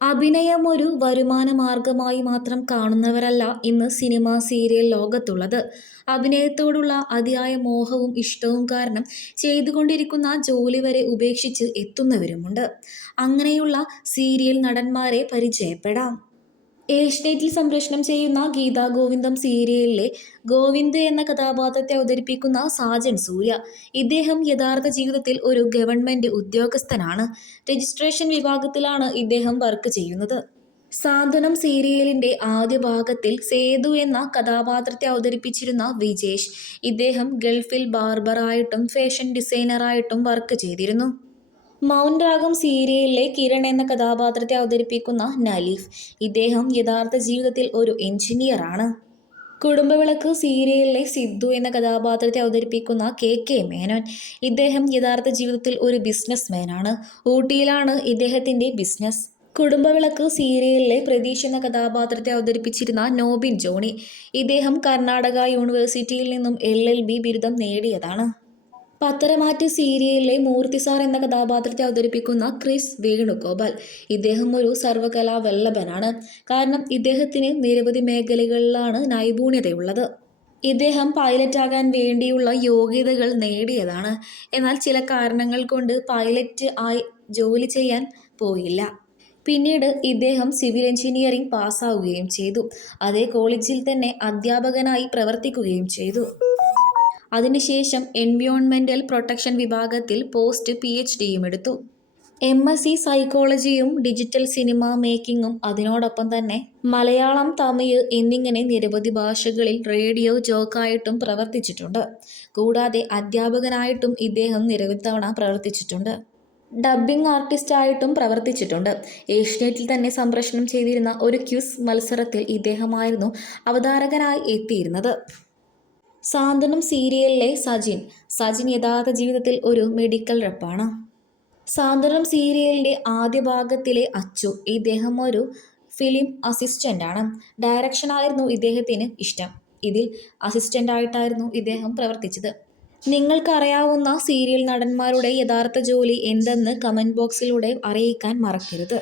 അഭിനയം ഒരു വരുമാന മാർഗമായി മാത്രം കാണുന്നവരല്ല ഇന്ന് സിനിമ, സീരിയൽ ലോകത്തുള്ളത്. അഭിനയത്തോടുള്ള അതിയായ മോഹവും ഇഷ്ടവും കാരണം ചെയ്തുകൊണ്ടിരിക്കുന്ന ജോലി വരെ ഉപേക്ഷിച്ച് എത്തുന്നവരുമുണ്ട്. അങ്ങനെയുള്ള സീരിയൽ നടന്മാരെ പരിചയപ്പെടാം. ഏഷ്യാനെറ്റിൽ സംപ്രേഷണം ചെയ്യുന്ന ഗീതാ ഗോവിന്ദം സീരിയലിലെ ഗോവിന്ദ് എന്ന കഥാപാത്രത്തെ അവതരിപ്പിക്കുന്ന സാജൻ സൂര്യ. ഇദ്ദേഹം യഥാർത്ഥ ജീവിതത്തിൽ ഒരു ഗവൺമെന്റ് ഉദ്യോഗസ്ഥനാണ്. രജിസ്ട്രേഷൻ വിഭാഗത്തിലാണ് ഇദ്ദേഹം വർക്ക് ചെയ്യുന്നത്. സാന്ത്വനം സീരിയലിന്റെ ആദ്യ ഭാഗത്തിൽ സേതു എന്ന കഥാപാത്രത്തെ അവതരിപ്പിച്ചിരുന്ന വിജേഷ്. ഇദ്ദേഹം ഗൾഫിൽ ബാർബറായിട്ടും ഫാഷൻ ഡിസൈനറായിട്ടും വർക്ക് ചെയ്തിരുന്നു. മൗൻ രാഗം സീരിയലിലെ കിരൺ എന്ന കഥാപാത്രത്തെ അവതരിപ്പിക്കുന്ന നലീഫ്. ഇദ്ദേഹം യഥാർത്ഥ ജീവിതത്തിൽ ഒരു എഞ്ചിനീയറാണ്. കുടുംബവിളക്ക് സീരിയലിലെ സിദ്ധു എന്ന കഥാപാത്രത്തെ അവതരിപ്പിക്കുന്ന കെ മേനോൻ. ഇദ്ദേഹം യഥാർത്ഥ ജീവിതത്തിൽ ഒരു ബിസിനസ്മാനാണ്. ഊട്ടിയിലാണ് ഇദ്ദേഹത്തിന്റെ ബിസിനസ്. കുടുംബവിളക്ക് സീരിയലിലെ പ്രതീഷ് എന്ന കഥാപാത്രത്തെ അവതരിപ്പിച്ചിരുന്ന നോബിൻ ജോണി. ഇദ്ദേഹം കർണാടക യൂണിവേഴ്സിറ്റിയിൽ നിന്നും LLB ബിരുദം നേടിയതാണ്. പത്തരമാറ്റ് സീരിയലിലെ മൂർത്തി സാർ എന്ന കഥാപാത്രത്തെ അവതരിപ്പിക്കുന്ന ക്രിസ് വേണുഗോപാൽ. ഇദ്ദേഹം ഒരു സർവകലാ വല്ലഭനാണ്. കാരണം ഇദ്ദേഹത്തിന് നിരവധി മേഖലകളിലാണ് നൈപുണ്യതയുള്ളത്. ഇദ്ദേഹം പൈലറ്റാകാൻ വേണ്ടിയുള്ള യോഗ്യതകൾ നേടിയതാണ്. എന്നാൽ ചില കാരണങ്ങൾ കൊണ്ട് പൈലറ്റ് ആയി ജോലി ചെയ്യാൻ പോയില്ല. പിന്നീട് ഇദ്ദേഹം സിവിൽ എഞ്ചിനീയറിംഗ് പാസ്സാവുകയും ചെയ്തു. അതേ കോളേജിൽ തന്നെ അധ്യാപകനായി പ്രവർത്തിക്കുകയും ചെയ്തു. അതിനുശേഷം എൻവയോൺമെന്റൽ പ്രൊട്ടക്ഷൻ വിഭാഗത്തിൽ പോസ്റ്റ് PhDയും എടുത്തു. MSc സൈക്കോളജിയും ഡിജിറ്റൽ സിനിമ മേക്കിങ്ങും അതിനോടൊപ്പം തന്നെ മലയാളം, തമിഴ് എന്നിങ്ങനെ നിരവധി ഭാഷകളിൽ റേഡിയോ ജോക്കായിട്ടും പ്രവർത്തിച്ചിട്ടുണ്ട്. കൂടാതെ അധ്യാപകനായിട്ടും ഇദ്ദേഹം നിരവധി തവണ പ്രവർത്തിച്ചിട്ടുണ്ട്. ഡബ്ബിംഗ് ആർട്ടിസ്റ്റായിട്ടും പ്രവർത്തിച്ചിട്ടുണ്ട്. ഏഷ്യാനെറ്റിൽ തന്നെ സംപ്രേഷണം ചെയ്തിരുന്ന ഒരു ക്വിസ് മത്സരത്തിൽ ഇദ്ദേഹമായിരുന്നു അവതാരകനായി എത്തിയിരുന്നത്. സാന്ത്വനം സീരിയലിലെ സജിൻ യഥാർത്ഥ ജീവിതത്തിൽ ഒരു മെഡിക്കൽ റെപ്പാണ്. സാന്ത്വനം സീരിയലിന്റെ ആദ്യ ഭാഗത്തിലെ അച്ചു. ഇദ്ദേഹം ഒരു ഫിലിം അസിസ്റ്റന്റാണ്. ഡയറക്ഷനായിരുന്നു ഇദ്ദേഹത്തിന് ഇഷ്ടം. ഇതിൽ അസിസ്റ്റന്റായിട്ടായിരുന്നു ഇദ്ദേഹം പ്രവർത്തിച്ചത്. നിങ്ങൾക്കറിയാവുന്ന സീരിയൽ നടന്മാരുടെ യഥാർത്ഥ ജോലി എന്തെന്ന് കമന്റ് ബോക്സിലൂടെ അറിയിക്കാൻ മറക്കരുത്.